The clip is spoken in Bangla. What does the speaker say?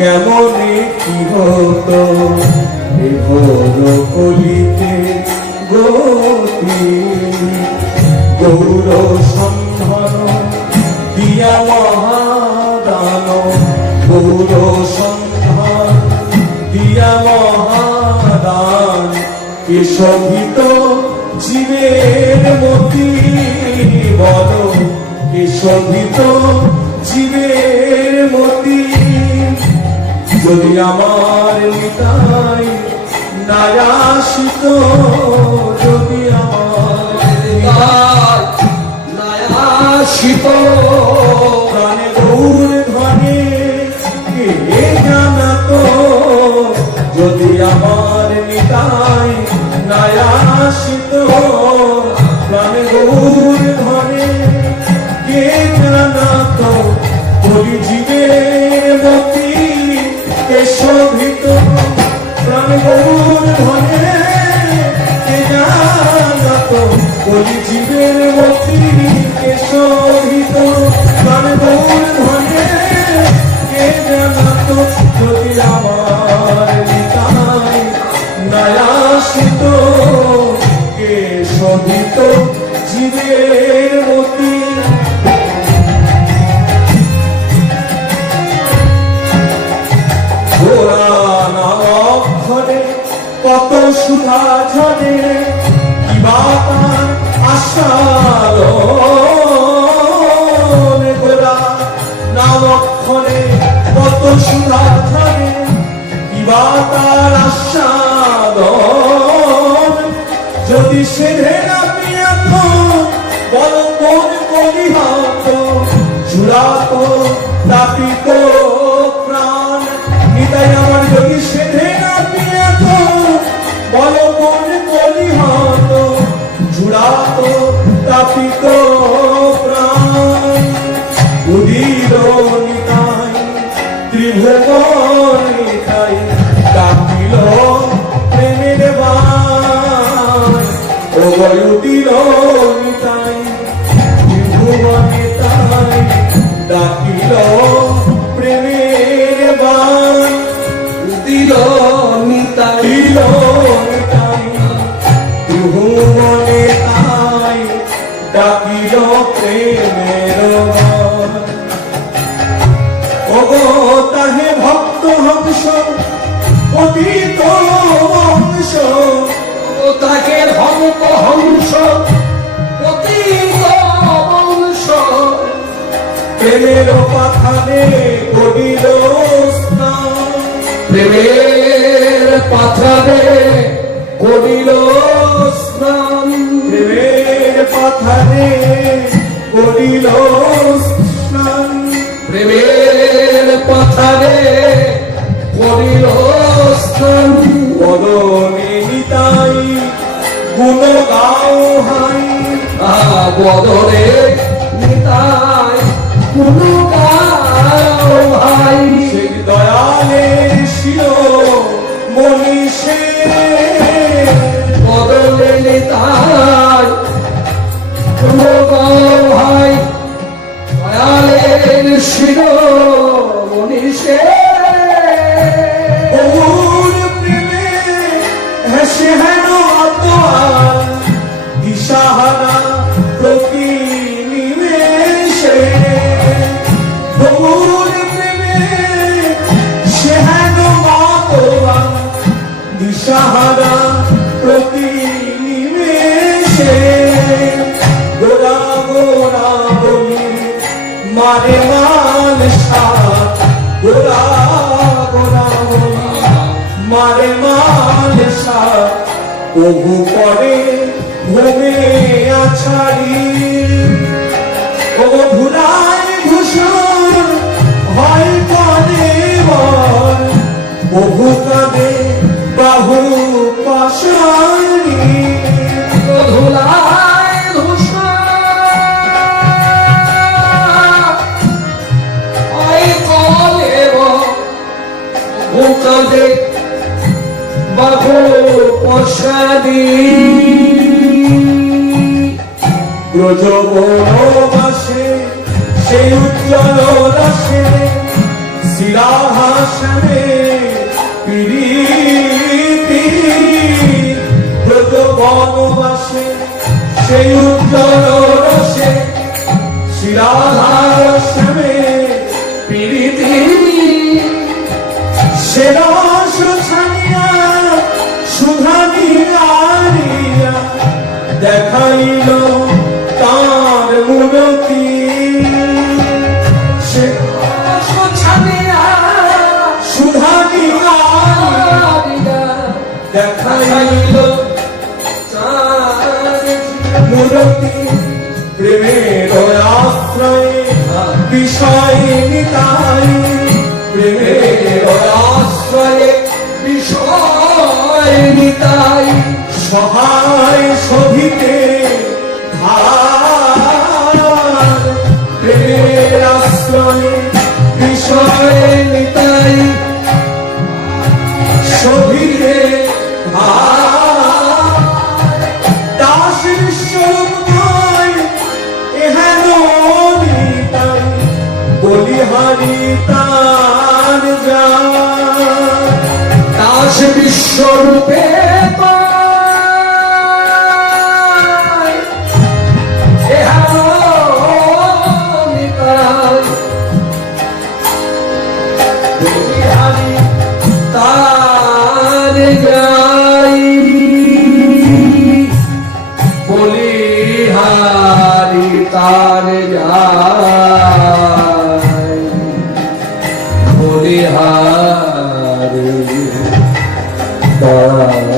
কেমনে কি হতো এ ঘোর কলিতে গতি। গৌর সন্ধান দিয়া মহাদান, গৌর সন্ধান দিয়া মহাদান। কে শোভিত জীবের মতি বল, কে শোভিত জীবের মতি। যদি আমার নিতাই নাই আসিত, যদি আমার নিতাই নাই আসিত, প্রাণে গৌর ধনে কে জানাতো। যদি আমার নিতাই নাই আসিত, প্রাণে গৌর ধনে কে জানাতো। বলি জীবের মতি কে শোভিত, প্রাণ গৌর ধনে কে জানাতো। বলি জীবের মতি কে শোভিত, প্রাণ গৌর ধনে কে জানাতো। যদি আমার নিতাই নাই আসিত, কে শোভিত জীবের মতি। কত সুধা ঝরে কিবা তার আশার গোরা নামক্ষণে। কত সুধা ঝরে কিবা তার আশার, যদি সেধে না পিয়াত বল কোন কলিহাত। জুড়াত তাপিত প্রাণ নিতাই আমার, যদি সেধে না পিয়াত বল কোন কলিহাত। জুড়াত তাপিত প্রাণ উদিত নিতাই ত্রিভুবন নিতাই। ডাকিল প্রেমের বাণ ও উদিত নিতাই ত্রিভুবন নিতাই। ডাকিল প্রেমের বাণ উদিত নিতাই ত্রিভুবনে তাই। ডাকিল প্রেমের বাণ। ওগো তাহে ভক্ত হংস পতিত বংশ, তাকে ভক্ত হংস পতিত বংশ। প্রেমের পাথানে করিল স্নান, প্রেমের পাথানে করিল স্নান। প্রেমের পাথানে করিল স্নান। প্রেমের পাথানে করিল স্নান। বদনে নিতাই গুণ গাও হাই, বদনে নিতাই গুণ গাও হাই। সেই দয়ালের শির মনীষে, বদনে নিতাই গুণ গাও হাই। দয়ালের শির মনীষে, বহুর প্রেমে হেসে হেন আত্মার দিশাহারা প্রতি নিমেষে। বহুর প্রেমে সে হেন আত্মার দিশাহারা প্রতি নিমেষে। গোরা গোরা বলি মারে মাল সাত, গোরা গোরা বলি মারে মাল সাত। প্রভু করে ভূমে আছাড়ি, ও ভুলাই ভূষণ হয় কানে বর। বহু কাঁদে বাহু পাশানি, ধুলাই ধূসর হয় কলেব। কাঁদে বাহু পশাদি। ব্রজবনবাসে সেই উজ্জ্বল রাশে শিরাহাসন বিষয় নিতাই প্রেমের আশ্রয়ে বিষয় নিতাই সহায় সহিতে ধার প্রেমের আশ্রয়ে বিষয় নিতাই সহিতে ধার দাসের সময় এহেন নিতাই বলিহারি তার যায় দাস বিশ্বরূপে পায় এহেন নিতাই বলিহারি তার যাই বলিহারি তার যাই বলিহারি তার